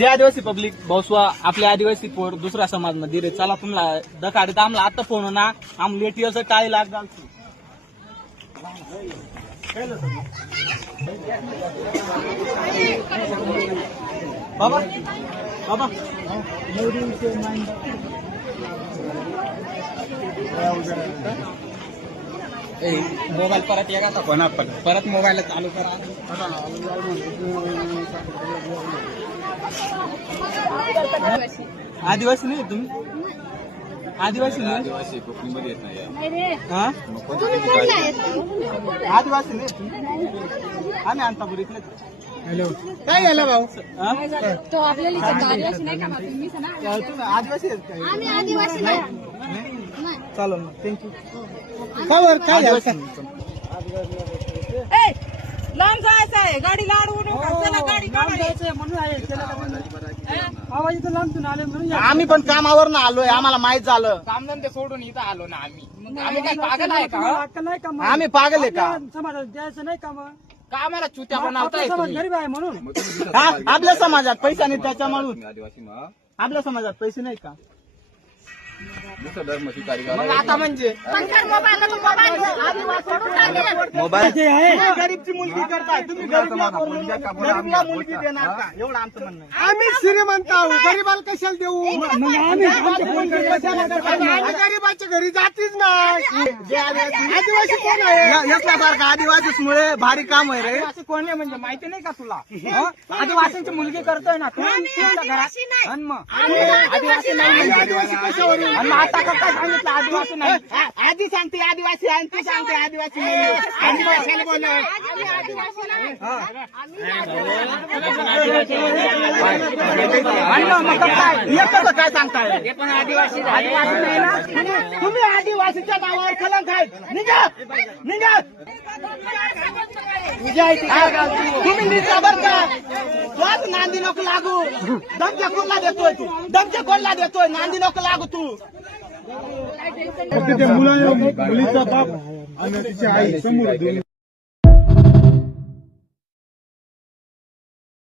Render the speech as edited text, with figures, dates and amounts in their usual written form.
जे आदिवासी पब्लिक भाऊसवा आपले आदिवासी पोर दुसऱ्या समाज मध्ये रे चला तुम्हाला दखाडे तर आम्हाला आता फोन ना आम लेटी असं काय लाग घालतो बाबा बाबा मोबाईल परत या का कोणा परत मोबाईल चालू करा आदिवासी नाही तुम्ही आदिवासी नाही आदिवासी कोकणीमध्ये येत नाही हा आदिवासी नाही आम्ही अंतापूर इथले हॅलो काय झालं भाऊ तो आपल्याला आदिवासी नाही का आदिवासी आम्ही आदिवासी नाही चालेल ना थँक्यू खबर काय लांब जायचं आहे गाडी लाडवून गाडी म्हणून आले म्हणून आम्ही पण कामावर ना आलोय आम्हाला माहित झालं कामधंदे सोडून इथं आलो ना आम्ही काय पागल आहे का आम्ही पागल आहे का समाजात द्यायचं नाही का मग का आम्हाला चुत्या बनवताय समाज तुम्ही? गरीब आहे म्हणून आपल्या समाजात पैसा नाही त्याच्यामुळे आपल्या समाजात पैसे नाही का मग आता म्हणजे मोबाईल गरीबची मुलगी करताय तुम्ही गरीबला मुलगी देणार का एवढं आमचं म्हणणं आहे. आम्ही श्रीमंत आहोत गरीबाला कशाला देऊ गरीबाच्या घरी जातीच नाही आदिवासी कोण आहे यासारखा आदिवासीमुळे भारी काम आहे रे आदिवासी कोण आहे म्हणजे माहिती नाही का तुला आदिवासींची मुलगी करतोय ना तू तुमच्या घरात आणि मग आदिवासी नाही म्हणजे आदिवासी कशावर आणि मग आता का काय सांगितलं आदिवासी नाही आधी सांगते आदिवासी आणि तू सांगते आदिवासी नाही. आदिवासीला बोलव. आणि मग काय एकच काय सांगताय आदिवासी नाही ना तुम्ही आदिवासीच्या नावावर कलंक आहेत निघा निघा तुम्ही निघा बर का तोच नांदी नको लागू दमच्या कोणला देतोय तू दमच्या कोणला देतोय नांदी नको लागू तू मुलीचा बाप आणि तिची आई समोर